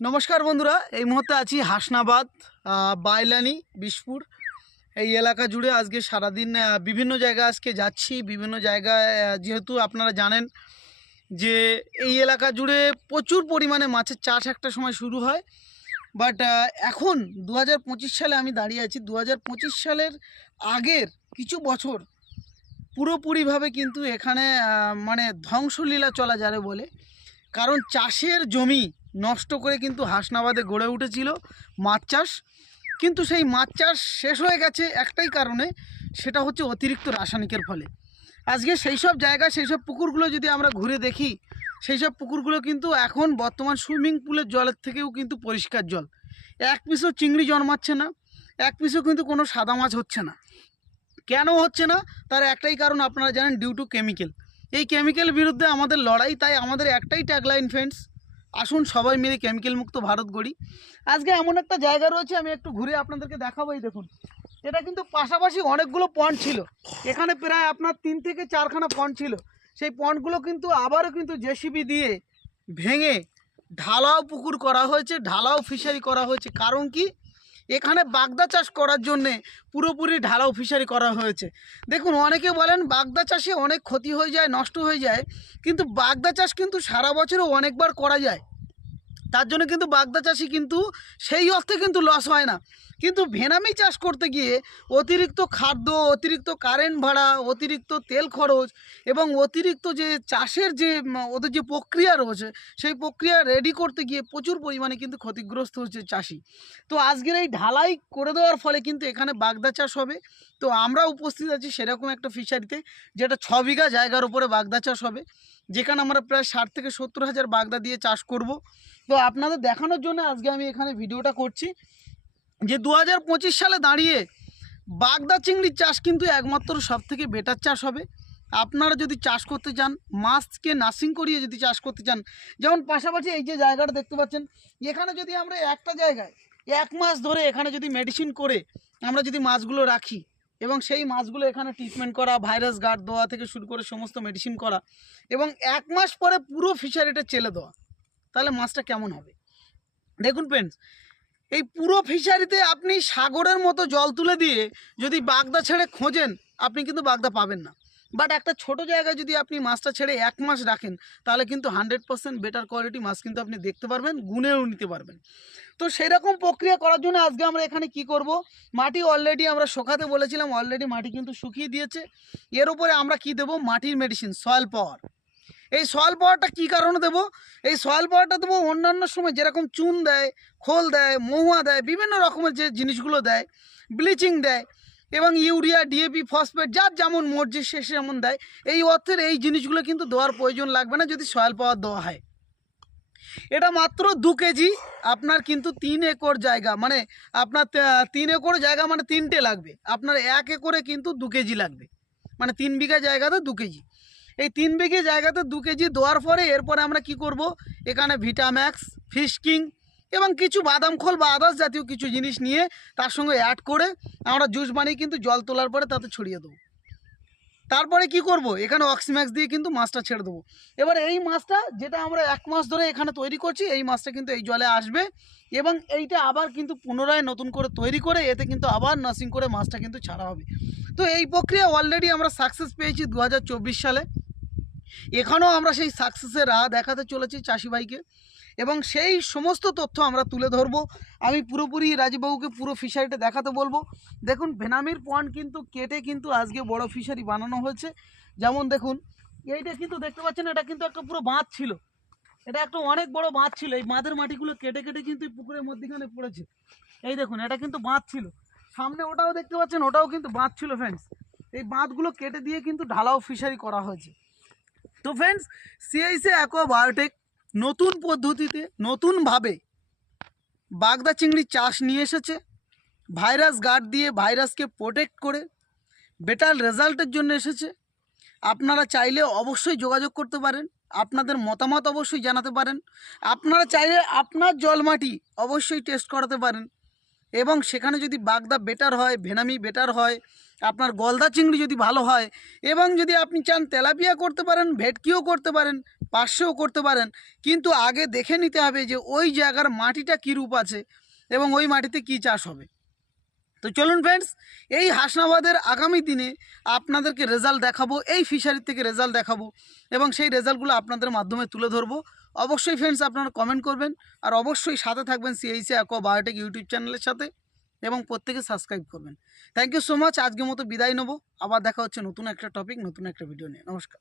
নমস্কার বন্ধুরা, এই মুহূর্তে আছি হাসনাবাদ বাইলানি বিশপুর এই এলাকা জুড়ে আজকে সারাদিন বিভিন্ন জায়গায় আজকে যাচ্ছি, বিভিন্ন জায়গায় যেহেতু আপনারা জানেন যে এই এলাকা জুড়ে প্রচুর পরিমাণে মাছের চাষ একটা সময় শুরু হয়। বাট এখন দু হাজার পঁচিশ সালে আমি দাঁড়িয়ে আছি। দু হাজার পঁচিশ সালের আগের কিছু বছর পুরোপুরিভাবে কিন্তু এখানে মানে ধ্বংসলীলা চলা যাবে বলে। কারণ চাষের জমি নষ্ট করে কিন্তু হাসনাবাদে গড়ে উঠেছিল মাছ চাষ। কিন্তু সেই মাছ চাষ শেষ হয়ে গেছে একটাই কারণে, সেটা হচ্ছে অতিরিক্ত রাসায়নিকের ফলে। আজকে সেই সব জায়গা সেই সব পুকুরগুলো যদি আমরা ঘুরে দেখি সেই সব পুকুরগুলো কিন্তু এখন বর্তমান সুইমিং পুলের জলের থেকেও কিন্তু পরিষ্কার জল। এক পিসও চিংড়ি জন্মাচ্ছে না, এক পিসও কিন্তু কোনো সাদা মাছ হচ্ছে না। কেন হচ্ছে না? তার একটাই কারণ আপনারা জানেন ডিউ টু কেমিক্যাল এই কেমিক্যাল বিরুদ্ধে আমাদের লড়াই, তাই আমাদের একটাই ট্যাগলাইন ফ্রেন্ডস আসুন, সবাই মিলে কেমিক্যাল মুক্ত ভারত গড়ি। আজকে এমন একটা জায়গা রয়েছে, আমি একটু ঘুরে আপনাদেরকে দেখাবো, এই দেখুন। এটা কিন্তু পাশাপাশি অনেকগুলো পয়েন্ট ছিল। এখানে প্রায় আপনার তিন থেকে চারখানা পয়েন্ট ছিল। সেই পয়েন্টগুলো কিন্তু আবারও কিন্তু জেসিবি দিয়ে ভেঙে ঢালাও পুকুর করা হয়েছে, ঢালাও ফিশারি করা হয়েছে। কারণ কি? এখানে বাগদা চাষ করার জন্যে পুরোপুরি ঢালাও ফিশারি করা হয়েছে। দেখুন, অনেকে বলেন বাগদা চাষে অনেক ক্ষতি হয়ে যায়, নষ্ট হয়ে যায়, কিন্তু বাগদা চাষ কিন্তু সারা বছরও অনেকবার করা যায়। তার জন্য কিন্তু বাগদা চাষি কিন্তু সেই অর্থে কিন্তু লস হয় না। কিন্তু ভেনামি চাষ করতে গিয়ে অতিরিক্ত খাদ্য, অতিরিক্ত কারেন্ট ভাড়া, অতিরিক্ত তেল খরচ এবং অতিরিক্ত যে চাষের যে ওদের যে প্রক্রিয়া রয়েছে, সেই প্রক্রিয়া রেডি করতে গিয়ে প্রচুর পরিমাণে কিন্তু ক্ষতিগ্রস্ত হচ্ছে চাষি। তো আজকের এই ঢালাই করে দেওয়ার ফলে কিন্তু এখানে বাগদা চাষ হবে। তো আমরা উপস্থিত আছি সেরকম একটা ফিশারিতে যেটা ছ বিঘা জায়গার উপরে বাগদা চাষ হবে। যেখানে আমরা প্রায় ষাট থেকে সত্তর হাজার বাগদা দিয়ে চাষ করব। তো আপনাদের দেখানোর জন্য আজকে আমি এখানে ভিডিওটা করছি যে দু হাজার পঁচিশ সালে দাঁড়িয়ে বাগদা চিংড়ির চাষ কিন্তু একমাত্র সব থেকে বেটার চাষ হবে। আপনারা যদি চাষ করতে চান, মাছকে নার্সিং করিয়ে যদি চাষ করতে চান, যেমন পাশাপাশি এই যে জায়গাটা দেখতে পাচ্ছেন, এখানে যদি আমরা একটা জায়গায় এক মাস ধরে এখানে যদি মেডিসিন করে আমরা যদি মাছগুলো রাখি এবং সেই মাছগুলো এখানে ট্রিটমেন্ট করা ভাইরাস গার্ড দেওয়া থেকে শুরু করে সমস্ত মেডিসিন করা এবং এক মাস পরে পুরো ফিশারিটা চেলে দেওয়া। তাহলে মাছটা কেমন হবে? দেখুন ফ্রেন্ডস এই পুরো ফিশারিতে আপনি সাগরের মতো জল তুলে দিয়ে যদি বাগদা ছেড়ে খোঁজেন, আপনি কিন্তু বাগদা পাবেন না। বাট একটা ছোট জায়গায় যদি আপনি মাছটা ছেড়ে এক মাস রাখেন, তাহলে কিন্তু হান্ড্রেড পার্সেন্ট বেটার কোয়ালিটি মাছ কিন্তু আপনি দেখতে পারবেন, গুনেও নিতে পারবেন। তো সেরকম প্রক্রিয়া করার জন্য আজকে আমরা এখানে কি করব? মাটি অলরেডি আমরা শুকাতে বলেছিলাম অলরেডি মাটি কিন্তু শুকিয়ে দিয়েছে। এর উপরে আমরা কি দেবো? মাটির মেডিসিন সয়েল পাওয়ার এই সয়েল পাওয়ারটা কী কারণে দেবো? এই সয়েল পাওয়ারটা দেবো অন্যান্য সময় যেরকম চুন দেয়, খোল দেয়, মহুয়া দেয়, বিভিন্ন রকমের যে জিনিসগুলো দেয় ব্লিচিং দেয়। এবং ইউরিয়া ডিএপি ফসফেট যার যেমন মর্জি, সে যেমন দেয়, এই অর্থের এই জিনিসগুলো কিন্তু দেওয়ার প্রয়োজন লাগবে না যদি সয়েল পাওয়ার দেওয়া হয়। এটা মাত্র দু কেজি, আপনার কিন্তু তিন একর জায়গা মানে আপনার তিন একর জায়গা মানে তিনটে লাগবে, আপনার এক একরে কিন্তু দু কেজি লাগবে মানে তিন বিঘা জায়গাতে দু কেজি। এই তিন বিঘে জায়গাতে দু কেজি দেওয়ার পরে এরপরে আমরা কি করব? এখানে ভিটাম্যাক্স ফিশ কিং এবং কিছু বাদাম খোল বা আদার্স জাতীয় কিছু জিনিস নিয়ে তার সঙ্গে অ্যাড করে আমরা জুস বানিয়ে কিন্তু জল তোলার পরে তাতে ছড়িয়ে দেবো। তারপরে কি করব? এখানে অক্সিম্যাক্স দিয়ে কিন্তু মাছটা ছেড়ে দেবো। এবার এই মাছটা যেটা আমরা এক মাস ধরে এখানে তৈরি করছি, এই মাছটা কিন্তু এই জলে আসবে এবং এইটা আবার কিন্তু পুনরায় নতুন করে তৈরি করে এতে কিন্তু আবার নার্সিং করে মাছটা কিন্তু ছাড়া হবে। তো এই প্রক্রিয়া অলরেডি আমরা সাকসেস পেয়েছি দু হাজার চব্বিশ সালে। এখানেও আমরা সেই সাকসেসের রাহ দেখাতে চলেছি চাষি ভাইকে এবং সেই সমস্ত তথ্য আমরা তুলে ধরবো। আমি পুরোপুরি রাজীববাবুকে পুরো ফিশারিটা দেখাতে বলব। দেখুন, ভেনামির পয়েন্ট কিন্তু কেটে কিন্তু আজকে বড় ফিশারি বানানো হয়েছে। যেমন দেখুন, এইটা কিন্তু দেখতে পাচ্ছেন, এটা কিন্তু একটা পুরো বাঁধ ছিল। এটা একটা অনেক বড় বাঁধ ছিল। এই বাঁধের মাটিগুলো কেটে কেটে কিন্তু পুকুরের মধ্যেখানে পড়েছে। এই দেখুন, এটা কিন্তু বাঁধ ছিল। সামনে ওটাও দেখতে পাচ্ছেন, ওটাও কিন্তু বাঁধ ছিল ফ্রেন্ডস এই বাঁধগুলো কেটে দিয়ে কিন্তু ঢালাও ফিশারি করা হয়েছে। তো ফ্রেন্ডস সিআইসি অ্যাকোয়াবায়োটেক নতুন পদ্ধতিতে, নতুনভাবে বাগদা চিংড়ির চাষ নিয়ে এসেছে। ভাইরাস গার্ড দিয়ে ভাইরাসকে প্রোটেক্ট করে বেটার রেজাল্টের জন্য এসেছে। আপনারা চাইলে অবশ্যই যোগাযোগ করতে পারেন, আপনাদের মতামত অবশ্যই জানাতে পারেন। আপনারা চাইলে আপনার জল মাটি অবশ্যই টেস্ট করাতে পারেন। এবং সেখানে যদি বাগদা বেটার হয়, ভেনামি বেটার হয়, আপনার গলদা চিংড়ি যদি ভালো হয়, এবং যদি আপনি চান তেলাপিয়া করতে পারেন, ভেটকিও করতে পারেন পার্শেও করতে পারেন। কিন্তু আগে দেখে নিতে হবে যে ওই জায়গার মাটিটা কী রূপ আছে এবং ওই মাটিতে কী চাষ হবে। তো চলুন ফ্রেন্ডস এই হাসনাবাদের আগামী দিনে আপনাদেরকে রেজাল্ট দেখাবো, এই ফিশারি থেকে রেজাল্ট দেখাবো এবং সেই রেজাল্টগুলো আপনাদের মাধ্যমে তুলে ধরবো। অবশ্যই ফ্রেন্ডস আপনারা কমেন্ট করবেন আর অবশ্যই সাথে থাকবেন সিএইসি অ্যাকো বায়োটেক ইউটিউব চ্যানেলের সাথে এবং প্রত্যেকে সাবস্ক্রাইব করবেন। থ্যাংক ইউ সো মাচ আজকের মতো বিদায় নেব। আবার দেখা হচ্ছে নতুন একটা টপিক নতুন একটা ভিডিও নিয়ে। নমস্কার।